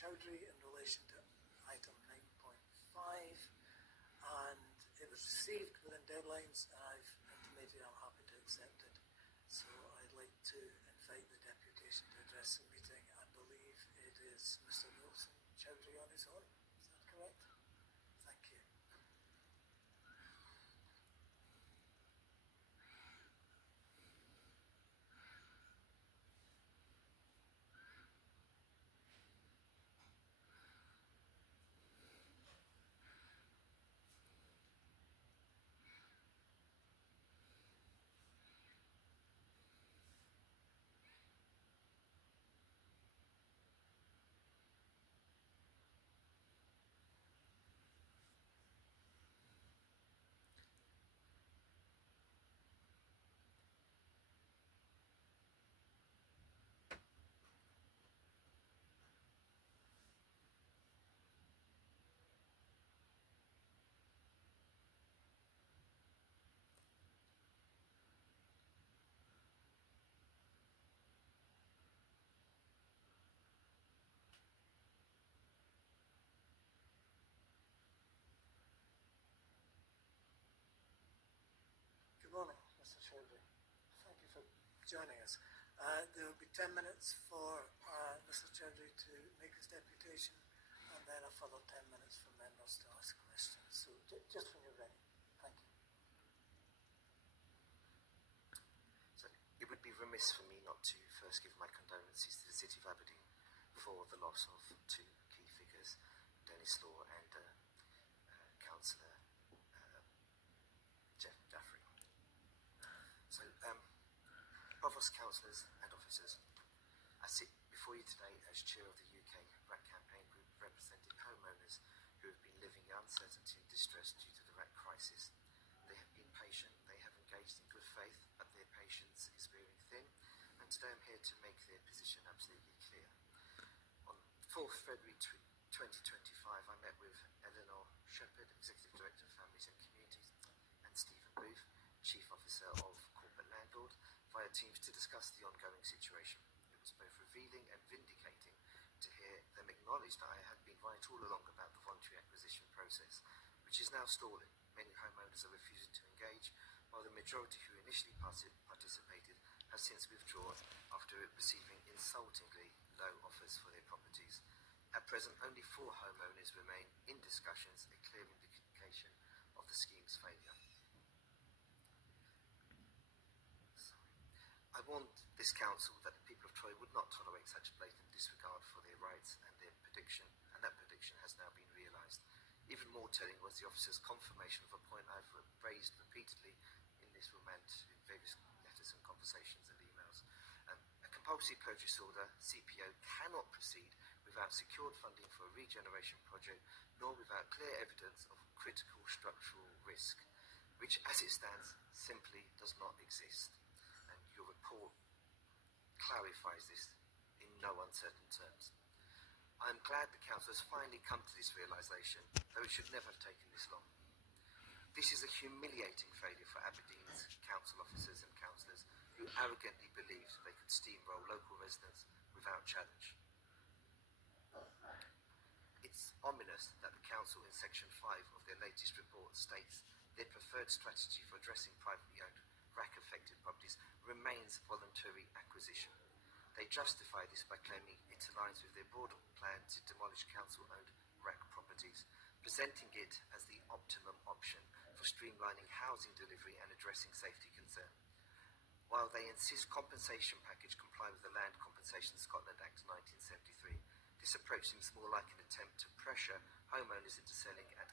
Chowdhry in relation to item 9.5, and it was received within deadlines, and I've intimated I'm happy to accept it. So I'd like to invite the deputation to address the meeting. I believe it is Mr. Wilson Chowdhry on his own. Is that correct? Thank you. Good morning, Mr. Chowdhry. Thank you for joining us. There will be 10 minutes for Mr. Chowdhry to make his deputation, and then a further 10 minutes for members to ask questions. So just when you're ready. Thank you. So it would be remiss for me not to first give my condolences to the City of Aberdeen for the loss of two key figures, Dennis Law and Councillor Chowdhry. So, Provost Councillors and Officers, I sit before you today as Chair of the UK RAAC Campaign Group, representing homeowners who have been living in uncertainty and distress due to the RAAC crisis. They have been patient, they have engaged in good faith, but their patience is wearing thin, and today I'm here to make their position absolutely clear. On 4th February 2025, I met with Eleanor Shepherd, Executive Director of Families and Communities, and Stephen Booth, Chief Officer of Corporate Landlord, via Teams to discuss the ongoing situation. It was both revealing and vindicating to hear them acknowledge that I had been right all along about the voluntary acquisition process, which is now stalling. Many homeowners are refusing to engage, while the majority who initially participated have since withdrawn after receiving insultingly low offers for their properties. At present, only 4 homeowners remain in discussions, a clear indication of the scheme's failure. I warned this council that the people of Troy would not tolerate such blatant disregard for their rights, and that prediction has now been realised. Even more telling was the officer's confirmation of a point I've raised repeatedly in this remand in various letters and conversations and emails. A compulsory purchase order, CPO, cannot proceed without secured funding for a regeneration project, nor without clear evidence of critical structural risk, which as it stands simply does not exist. And your report clarifies this in no uncertain terms. I'm glad the Council has finally come to this realisation, though it should never have taken this long. This is a humiliating failure for Aberdeen's council officers and councillors who arrogantly believed they could steamroll local residents without challenge. It's ominous that the Council in Section 5 of their latest report states their preferred strategy for addressing privately owned RAAC-affected properties remains voluntary acquisition. They justify this by claiming it aligns with their broader plan to demolish council-owned RAAC properties, presenting it as the optimum option for streamlining housing delivery and addressing safety concern. While they insist compensation package comply with the Land Compensation Scotland Act 1973, this approach seems more like an attempt to pressure homeowners into selling at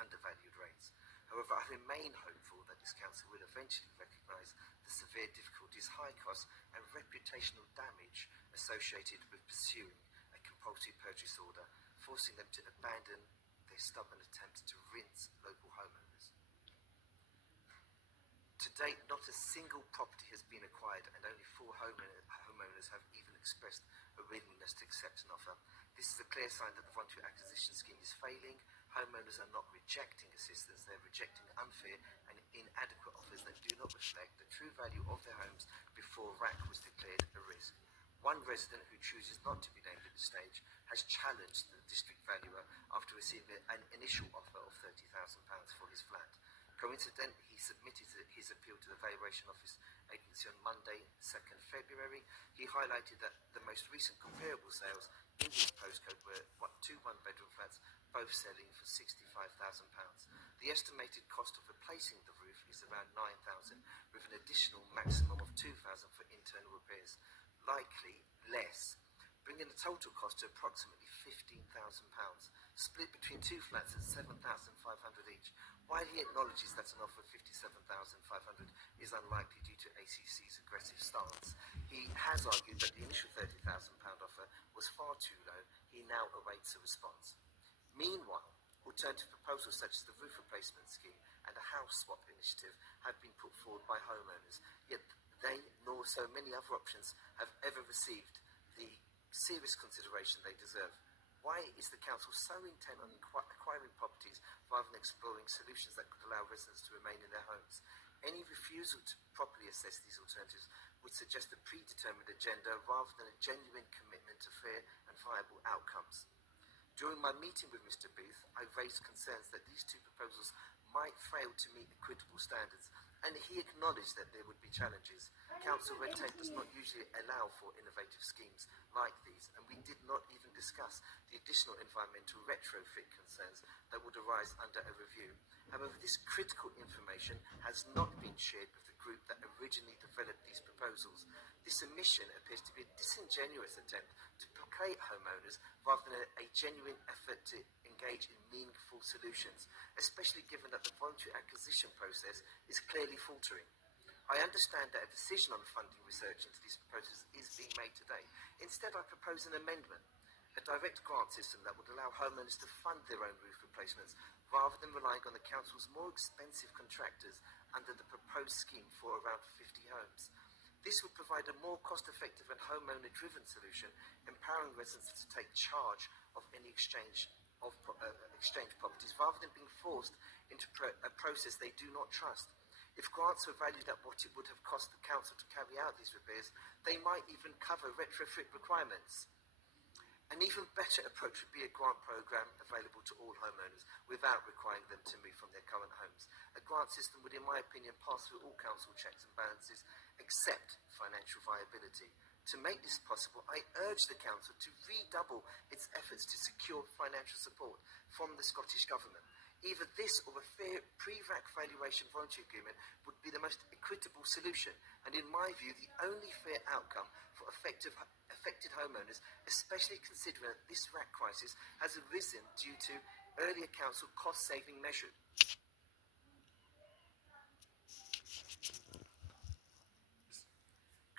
undervalued rates. However, I remain hopeful that this council will eventually recognise the severe difficulties, high costs and reputational damage associated with pursuing a compulsory purchase order, forcing them to abandon their stubborn attempts to rinse local homeowners. To date, not a single property has been acquired, and only 4 homeowners have even expressed a willingness to accept an offer. This is a clear sign that the voluntary acquisition scheme is failing. Homeowners are not rejecting assistance, they're rejecting unfair and inadequate offers that do not reflect the true value of their homes before RAAC was declared a risk. One resident, who chooses not to be named at this stage, has challenged the district valuer after receiving an initial offer of £30,000 for his flat. Coincidentally, he submitted his appeal to the Valuation Office Agency on Monday, 2nd February. He highlighted that the most recent comparable sales in his postcode were two one-bedroom flats, both selling for £65,000. The estimated cost of replacing the roof is around £9,000, with an additional maximum of £2,000 for internal repairs, likely less, bringing the total cost to approximately £15,000, split between two flats at £7,500 each. While he acknowledges that an offer of £57,500 is unlikely due to ACC's aggressive stance, he has argued that the initial £30,000 offer was far too low. He now awaits a response. Meanwhile, alternative proposals such as the roof replacement scheme and a house swap initiative have been put forward by homeowners, yet they, nor so many other options, have ever received the serious consideration they deserve. Why is the council so intent on acquiring properties rather than exploring solutions that could allow residents to remain in their homes? Any refusal to properly assess these alternatives would suggest a predetermined agenda rather than a genuine commitment to fair and viable outcomes. During my meeting with Mr. Booth, I raised concerns that these two proposals might fail to meet equitable standards, and he acknowledged that there would be challenges. Council red tape does not usually allow for innovative schemes like these, and we did not even discuss the additional environmental retrofit concerns that would arise under a review. However, this critical information has not been shared with the group that originally developed these proposals. This omission appears to be a disingenuous attempt to placate homeowners rather than a genuine effort to engage in meaningful solutions, especially given that the voluntary acquisition process is clearly faltering. I understand that a decision on funding research into these proposals is being made today. Instead, I propose an amendment, a direct grant system that would allow homeowners to fund their own roof replacements rather than relying on the council's more expensive contractors under the proposed scheme for around 50 homes. This would provide a more cost-effective and homeowner-driven solution, empowering residents to take charge of any exchange properties rather than being forced into a process they do not trust. If grants were valued at what it would have cost the council to carry out these repairs, they might even cover retrofit requirements. An even better approach would be a grant programme available to all homeowners without requiring them to move from their current homes. A grant system would, in my opinion, pass through all council checks and balances except financial viability. To make this possible, I urge the council to redouble its efforts to secure financial support from the Scottish Government. Either this or a fair pre-RAAC valuation voluntary agreement would be the most equitable solution, and in my view, the only fair outcome for affected homeowners, especially considering that this RAAC crisis has arisen due to earlier council cost-saving measures.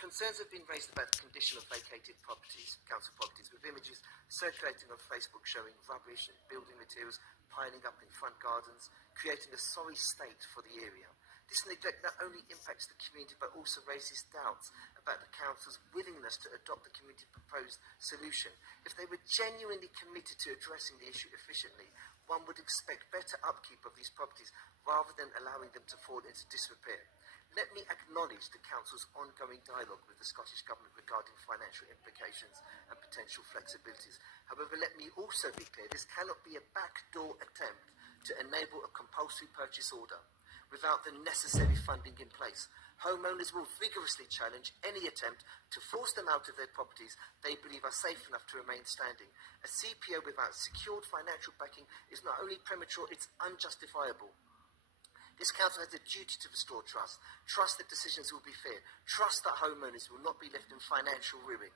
Concerns have been raised about the condition of vacated properties, council properties, with images circulating on Facebook showing rubbish and building materials piling up in front gardens, creating a sorry state for the area. This neglect not only impacts the community but also raises doubts about the council's willingness to adopt the community proposed solution. If they were genuinely committed to addressing the issue efficiently, one would expect better upkeep of these properties rather than allowing them to fall into disrepair. Let me acknowledge the council's ongoing dialogue with the Scottish Government regarding financial implications and potential flexibilities. However, let me also be clear, this cannot be a backdoor attempt to enable a compulsory purchase order without the necessary funding in place. Homeowners will vigorously challenge any attempt to force them out of their properties they believe are safe enough to remain standing. A CPO without secured financial backing is not only premature, it's unjustifiable. This council has a duty to restore trust. Trust that decisions will be fair. Trust that homeowners will not be left in financial ruin.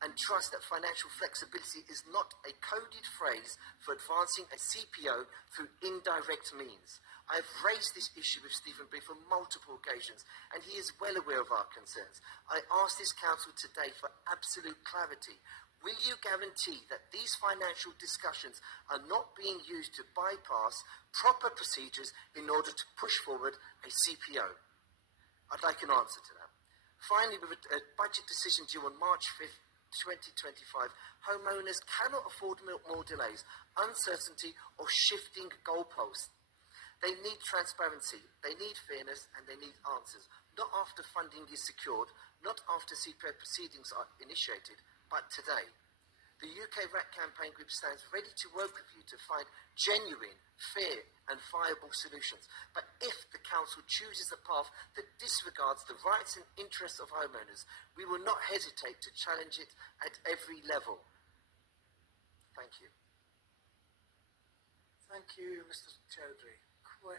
And trust that financial flexibility is not a coded phrase for advancing a CPO through indirect means. I have raised this issue with Stephen Brief on multiple occasions, and he is well aware of our concerns. I ask this council today for absolute clarity. Will you guarantee that these financial discussions are not being used to bypass proper procedures in order to push forward a CPO? I'd like an answer to that. Finally, with a budget decision due on March 5th, 2025, homeowners cannot afford more delays, uncertainty, or shifting goalposts. They need transparency, they need fairness, and they need answers. Not after funding is secured, not after CPO proceedings are initiated, but today. The UK RAAC Campaign Group stands ready to work with you to find genuine, fair and viable solutions. But if the Council chooses a path that disregards the rights and interests of homeowners, we will not hesitate to challenge it at every level. Thank you. Thank you, Mr. Chowdhry.